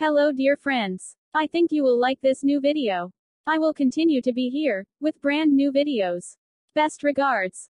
Hello dear friends. I think you will like this new video. I will continue to be here, with brand new videos. Best regards.